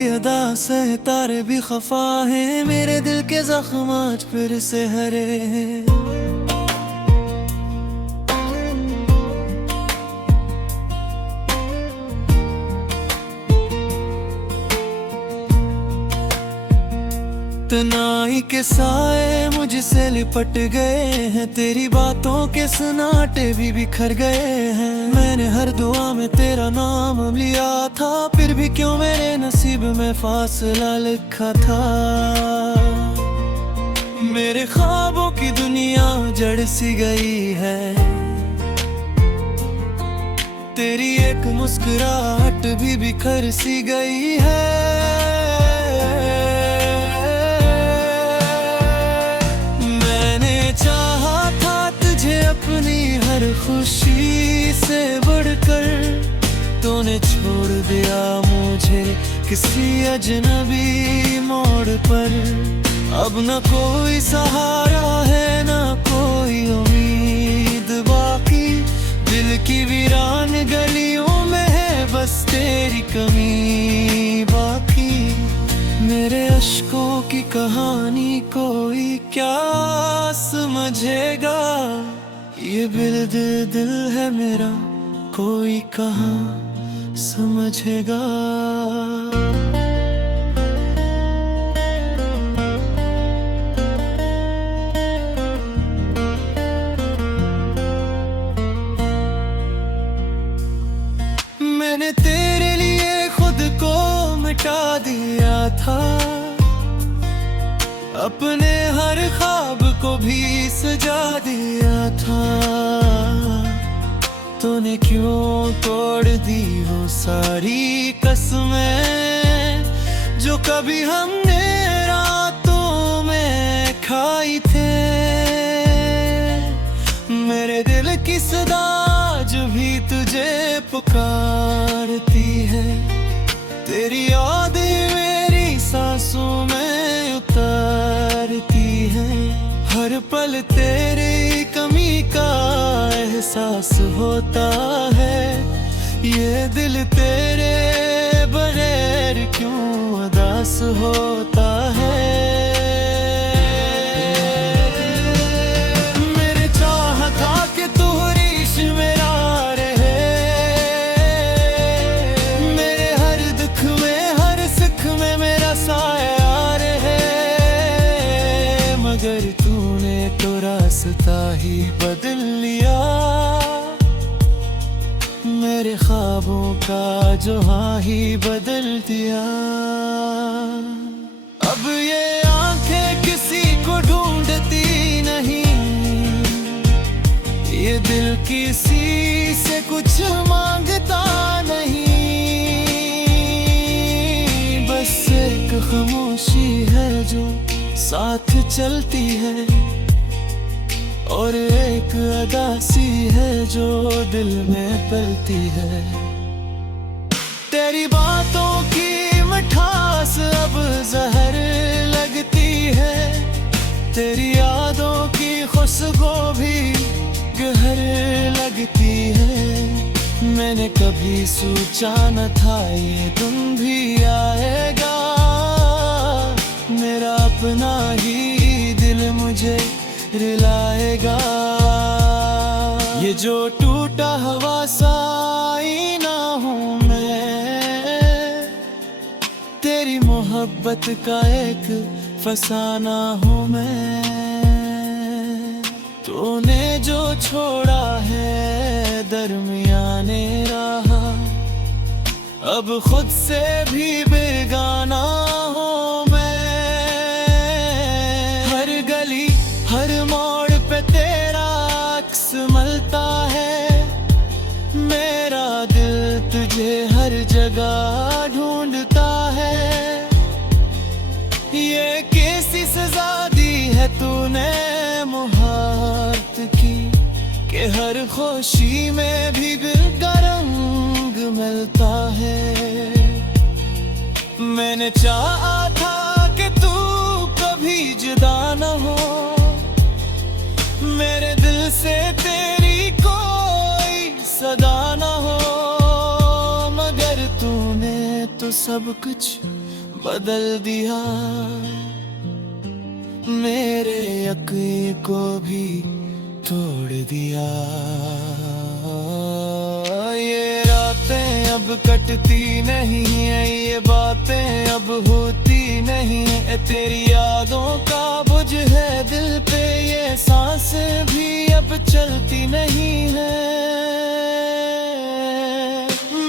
अदा से तारे भी खफा हैं, मेरे दिल के जख्म आज फिर से हरे हैं। तनाई के साए मुझसे लिपट गए हैं, तेरी बातों के सन्नाटे भी बिखर गए हैं। मैंने हर दुआ में तेरा नाम लिया था, फिर भी क्यों मेरे नसीब में फासला लिखा था। मेरे ख्वाबों की दुनिया जड़ सी गई है, तेरी एक मुस्कुराहट भी बिखर सी गई है। अपनी हर खुशी से बढ़कर तूने छोड़ दिया मुझे किसी अजनबी मोड़ पर। अब न कोई सहारा है न कोई उम्मीद बाकी, दिल की वीरान गलियों में है बस तेरी कमी बाकी। मेरे अश्कों की कहानी कोई क्या समझेगा, ये दिल है मेरा कोई कहाँ समझेगा। मैंने तेरे लिए खुद को मिटा दिया था, अपने हर ख्वाब को भी सजा दिया था। तूने क्यों तोड़ दी वो सारी कसमें जो कभी हमने रातों में खाई थे। मेरे दिल की सदा जो भी तुझे पुकारती है, तेरी याद मेरी सांसों में उतारती है। हर पल तेरी कमी का एहसास होता है, ये दिल तेरे बगैर क्यों उदास होता है। मेरे चाह था कि तू रीश मेरा रहे, मेरे हर दुख में हर सुख में मेरा साया रहे। मगर तूने तो रास्ता ही बदल लिया, मेरे ख्वाबों का जो हाँ ही बदल दिया। अब ये आंखें किसी को ढूंढती नहीं, ये दिल किसी से कुछ मांगता नहीं। बस एक खामोशी है जो साथ चलती है, और एक अदा सी है जो दिल में पलती है। तेरी बातों की मिठास अब जहर लगती है, तेरी यादों की खुशबू भी गहर लगती है। मैंने कभी सोचा न था ये दिन भी आएगा, मेरा अपना ही दिल मुझे रुलाएगा। ये जो टूटा हुआ सा आईना हूँ मैं, तेरी मोहब्बत का एक फसाना हूँ मैं। तूने जो छोड़ा है दरमियाने राह, अब खुद से भी बेगाना हूँ मैं। हर गली हर मोड़ पे तेरा अक्स मलता है, मेरा दिल तुझे हर जगह ढूंढता है। ये कैसी सजा दी है तूने मुहाबत की, कि हर खुशी में भी दिल का रंग मिलता है। मैंने चाहा था कि तू कभी जुदा न हो, मेरे दिल से तेरी कोई सदा न हो। मगर तूने तो सब कुछ बदल दिया, मेरे यकीन को भी तोड़ दिया। ये रातें अब कटती नहीं है, ये बातें अब होती नहीं है। तेरी यादों का बोझ है दिल पे, ये सांसें भी अब चलती नहीं है।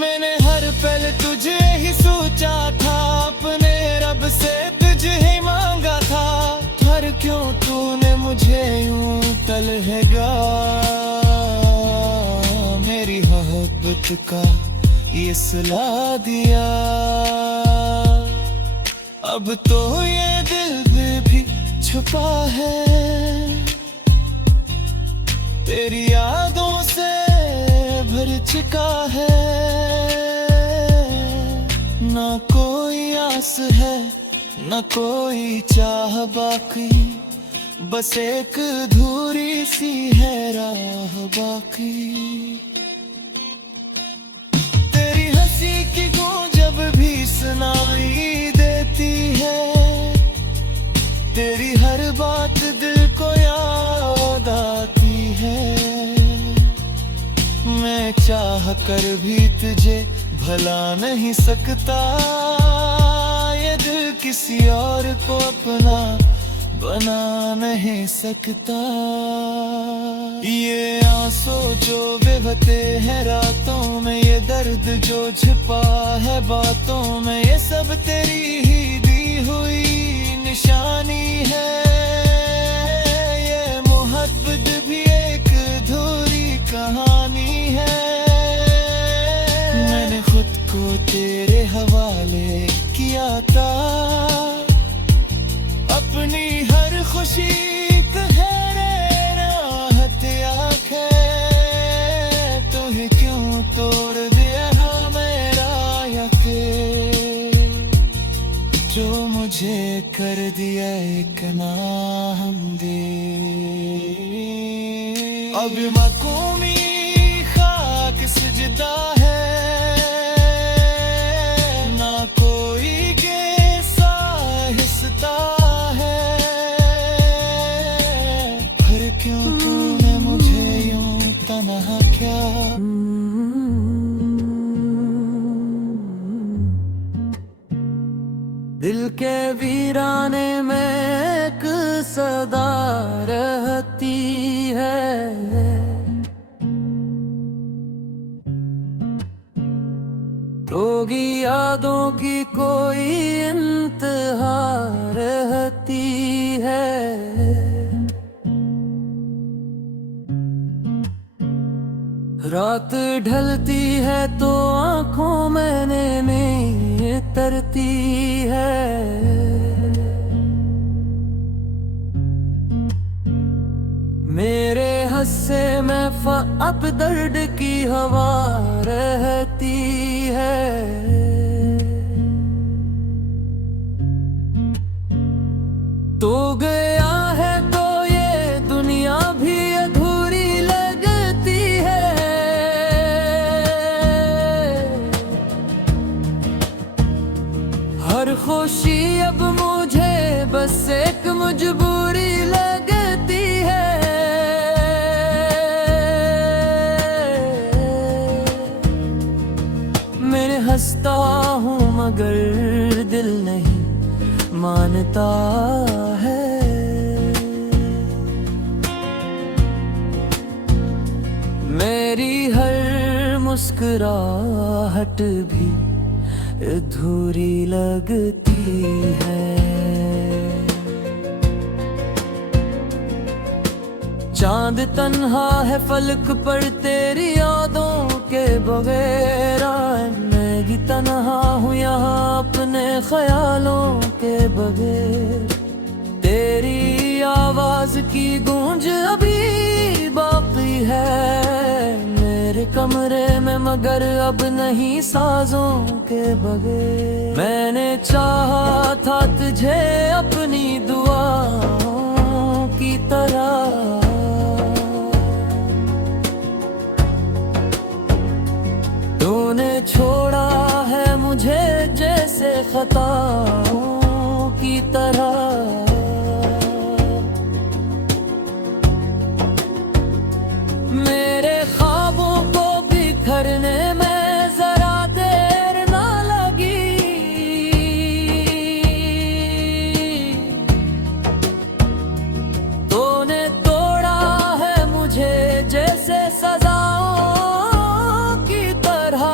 मैंने हर पल तुझे ही सोचा था, अपने रब से तुझे ही मांगा था। पर क्यों तूने मुझे यूं तलहगा, मेरी मोहब्बत का ये सुला दिया। अब तो ये दिल में भी छुपा है, तेरी यादों से भर चुका है। ना कोई आस है, ना कोई चाह बाकी, बस एक अधूरी सी है राह बाकी। तेरी हंसी की गूंज जब भी सुनाई देती है, तेरी हर बात दिल को याद आती है। मैं चाह कर भी तुझे भला नहीं सकता, ये दिल किसी और को अपना बना नहीं सकता। ये आंसू जो बहते हैं रातों में, ये दर्द जो छिपा है बातों में, ये सब तेरी ही दी हुई निशानी है। ये मोहब्बत भी एक अधूरी कहानी है। मैंने खुद को तेरे हवाले किया था, अपनी हर खुशी राहत आंखें, तो ही क्यों तोड़ दिया मेरा यकीन, जो मुझे कर दिया एक नाहमदी। अब मकूमी खाक सजदा है, ना कोई के साहिस्ता है। फिर क्यों तूने मुझे यूं तन्हा किया। दिल के वीराने में एक सदा रहती है, रोगी यादों की कोई इंतहा रहती है। रात ढलती है तो आंखों में नींद तरती है। मेरे हस्से में अब दर्द की हवा रहती है। तो गया है तो ये दुनिया भी अधूरी लगती है। हर खुशी अब मुझे बस एक मजबूरी लगती है। मैं हंसता हूँ मगर दिल नहीं मानता है। मेरी हर मुस्कुराहट भी अधूरी लगती है। चांद तन्हा है फलक पर तेरी यादों के बगैर। मैं ही तन्हा हूँ यहाँ अपने ख्यालों के बगैर। तेरी आवाज की गूंज अभी बाकी है मेरे कमरे में, मगर अब नहीं साजों के बगैर। मैंने चाहा था तुझे अपनी दुआओं की तरह, तूने छोड़ा है मुझे जैसे खताओं की तरह। मेरे ख्वाबों को बिखरने में जरा देर ना लगी। तूने तोड़ा है मुझे जैसे सजाओं की तरह।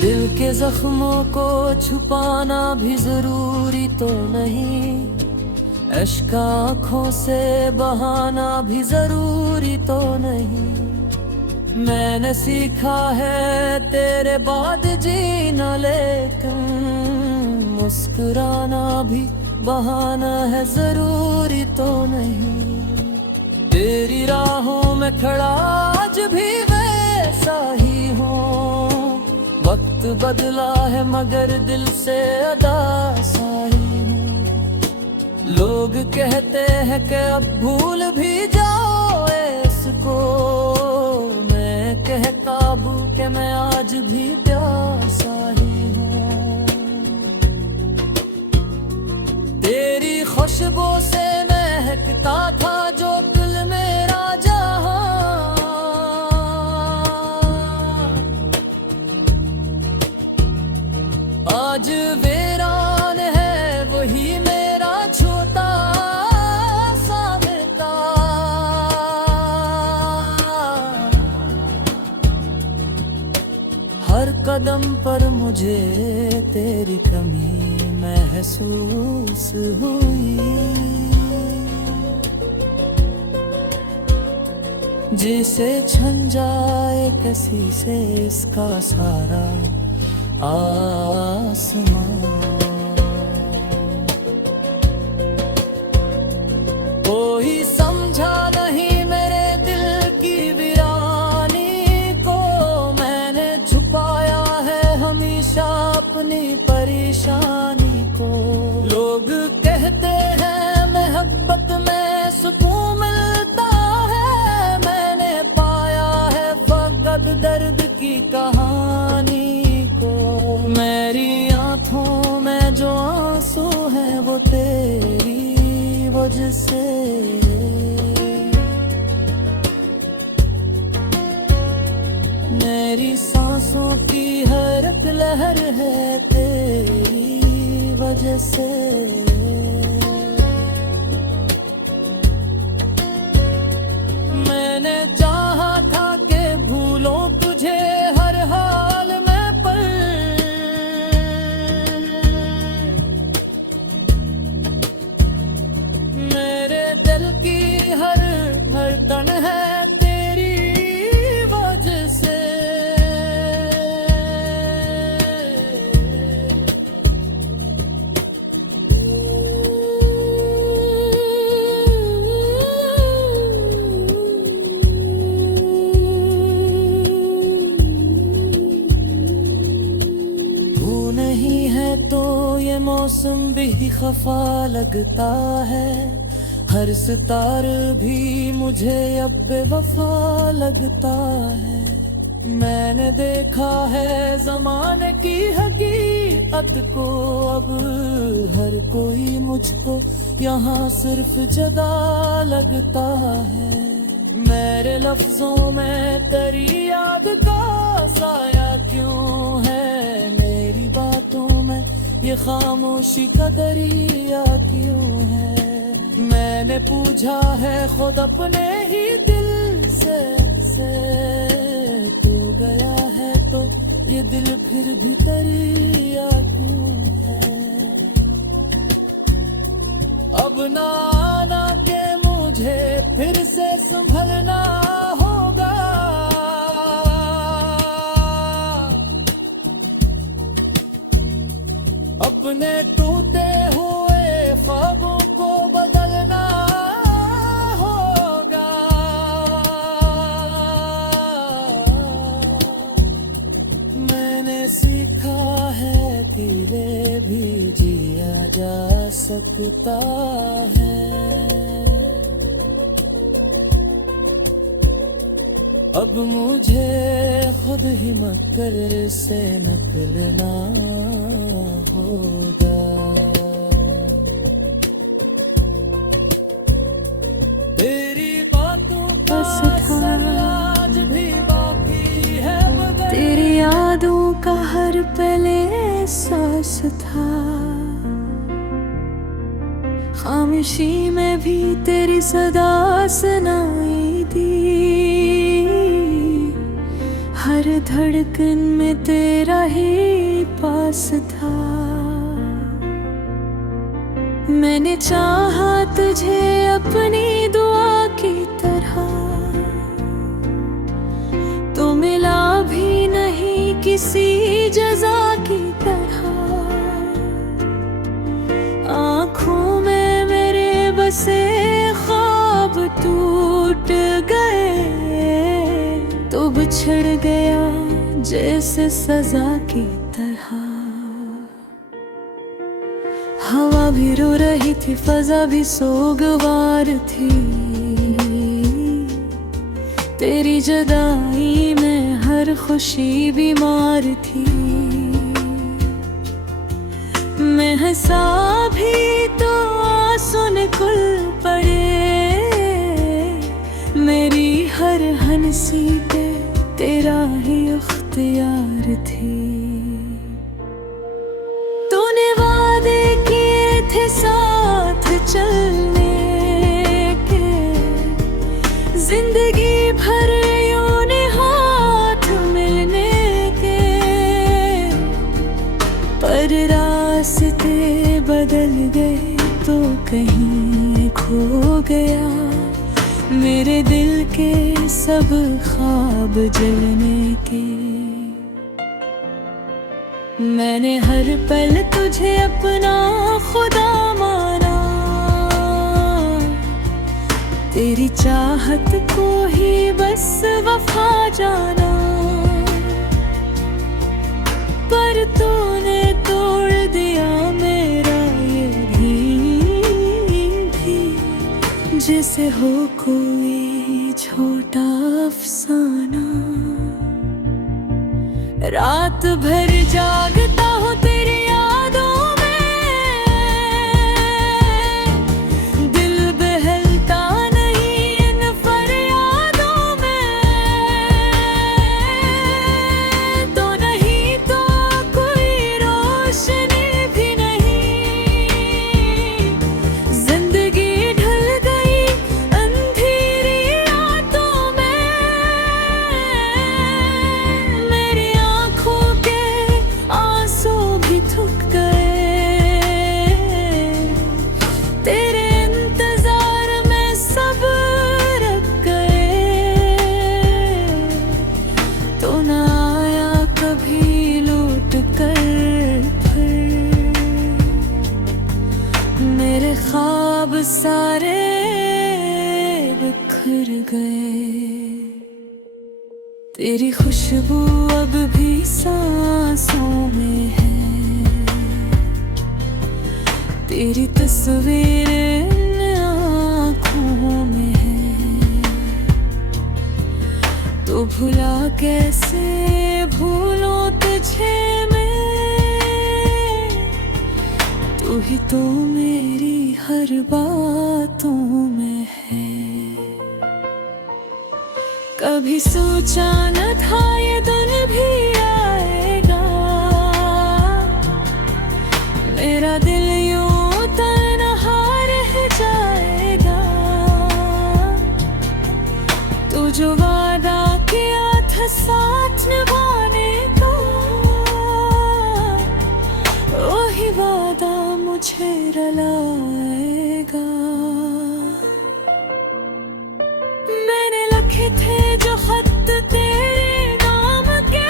दिल के जख्मों को छुपाना भी जरूरी तो नहीं, अश्क आँखों से बहाना भी जरूरी तो नहीं। मैंने सीखा है तेरे बाद जीना, लेकिन मुस्कुराना भी बहाना है जरूरी तो नहीं। तेरी राहों में खड़ा आज भी वैसा ही हूँ। वक्त बदला है मगर दिल से अदा सा ही हूँ। लोग कहते हैं कि अब भूल भी जाओ इसको, मैं कह काबू के मैं आज भी प्यासा ही हूँ। तेरी खुशबू से महकता था जो दिल मेरा जहां, आज वीरान है वही मेरा छोटा सा मिलता। हर कदम पर मुझे तेरी कमी महसूस हुई। जिसे छन जाए किसी से इसका सारा आसमां। कोई समझा नहीं मेरे दिल की वीरानी को, मैंने छुपाया है हमेशा अपनी परेशानी को। लोग कहते हैं मोहब्बत में सुकून मिलता है, मैंने पाया है फकत दर्द की कहानी को। मेरी आँखों में जो आंसू है वो तेरी वजह से। मेरी सांसों की हर एक लहर है तेरी वजह से। मैंने चाहा था कि भूलों तुझे हर हाल में, पर मेरे दिल की हर धड़कन है तेरी वजह से। तू नहीं है तो ये मौसम भी खफा लगता है, हर सितारा भी मुझे अब बेवफा लगता है। मैंने देखा है ज़माने की हकीकत को, अब हर कोई मुझको यहाँ सिर्फ जुदा लगता है। मेरे लफ्जों में तेरी याद का साया क्यों है, मेरी बातों में ये खामोशी का दरिया क्यों है। मैंने पूछा है खुद अपने ही दिल से तू गया है तो ये दिल फिर भी दरिया क्यों है। अब ना आना के मुझे फिर से संभलना होगा, अपने टूटे हुए ख्वाबों को बदलना होगा। मैंने सीखा अकेले भी जिया जा सकता है। अब मुझे खुद ही मकर से निकलना होगा। तेरी बातों का असर आज भी बाकी है, मगर तेरी यादों का हर पल एहसास था। खामोशी में भी तेरी सदा सुनाई दी, हर धड़कन में तेरा ही पास था। मैंने चाहा तुझे अपनी दुआ की तरह, तो मिला भी नहीं किसी जज़ा की तरह। आँखों में मेरे बसे ख्वाब टूट गए, तो बिछड़ गया जैसे सजा की तरह। हवा भी रो रही थी, फजा भी सोगवार थी। तेरी जुदाई में हर खुशी बीमार थी। मैं हंसा भी तो आंसू निकल पड़े, मेरी हर हंसी पे तेरा ही इख्तियार थी। तूने वादे किए थे साथ चलने के, जिंदगी भर यूं ने हाथ मिलने के, पर रास्ते बदल गए तो कहीं खो गया मेरे दिल के सब ख्वाब जलने के। मैंने हर पल तुझे अपना खुदा माना, तेरी चाहत को ही बस वफा जाना। पर तूने तोड़ दिया मेरा ये भी जैसे हो कोई छोटा अफसाना। रात भर जागता हूँ तेरी यादों में, दिल बहलता नहीं इन फरियादों में। तो नहीं तो कोई रोशनी भी नहीं, जिंदगी ढल गई अंधेरी रातों में। मेरी आंखों के आंसू भी थक गए, तेरे इंतजार में सब रख गए। तो ना आया कभी लौट कर फिर, मेरे ख्वाब सारे बिखर गए। तेरी खुशबू अब भी सांसों में है, तेरी तस्वीर इन आँखों में है। तो भुला कैसे भूलूं तुझे मैं, तू ही तो मेरी हर बातों में है। कभी सोचा न था ये दिन भी आएगा, मेरा दिल यूं तन्हा रह जाएगा। तू जो वादा किया था साथ निभाने का, वही वादा मुझे रुलाएगा। मैंने लिखे थे जो खत तेरे नाम के,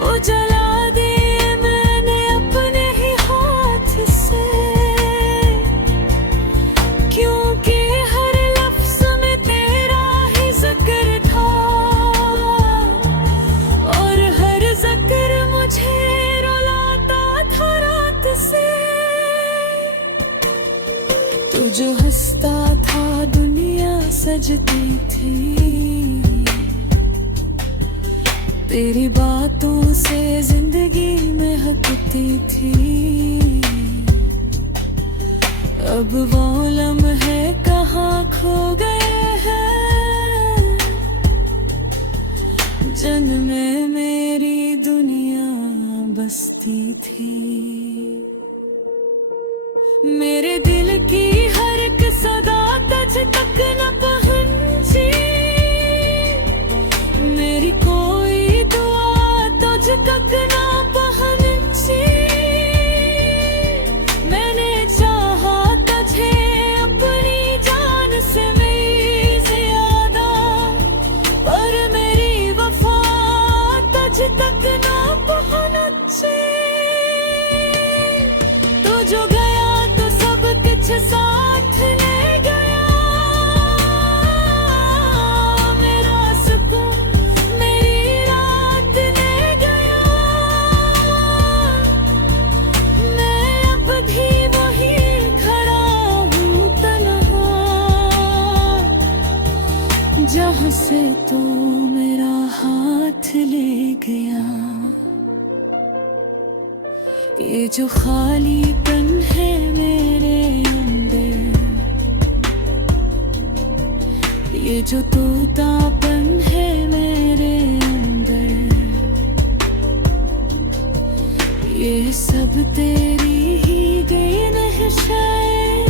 वो जला दिए मैंने अपने ही हाथ से। क्योंकि हर लफ्ज में तेरा ही जिक्र था, और हर जिक्र सजती थी, तेरी बातों से जिंदगी महकती थी। अब वो लम्हे कहाँ खो गए हैं, जिनमें मेरी दुनिया बसती थी। मेरे दिल की हर एक सदा तुझ तक न पहुंची, मेरी कोई दुआ तुझ तक न पहुंची। मैंने चाहा तुझे अपनी जान से भी ज्यादा, पर मेरी वफा तुझ तक न पहुंची। तू जो गया तो सब कुछ साथ ले गया, मेरा सुकून मेरी रात ले गया। मैं अब भी वही खड़ा हूँ तन्हा, जहाँ से तू मेरा हाथ ले गया। ये जो खालीपन है मेरे अंदर, ये जो तोतापन है मेरे अंदर, ये सब तेरी ही देन है शायद।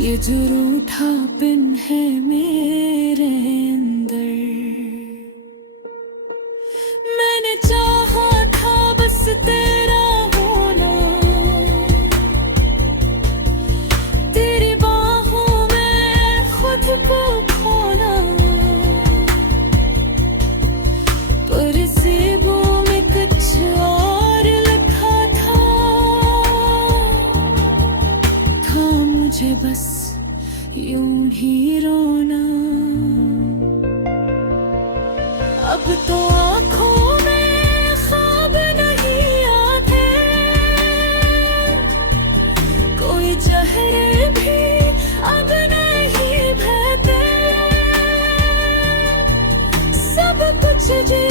ये जो रूठापन है मेरे अंदर, मैंने चाहा था बस तेरा होना, तेरी बाहों में खुद को खोना। पर ज़ेबों में कुछ और लिखा था मुझे बस यूं ही रोना। अब तो आँखों में ख्वाब नहीं आते, कोई चेहरे भी अब नहीं बहते। सब कुछ जी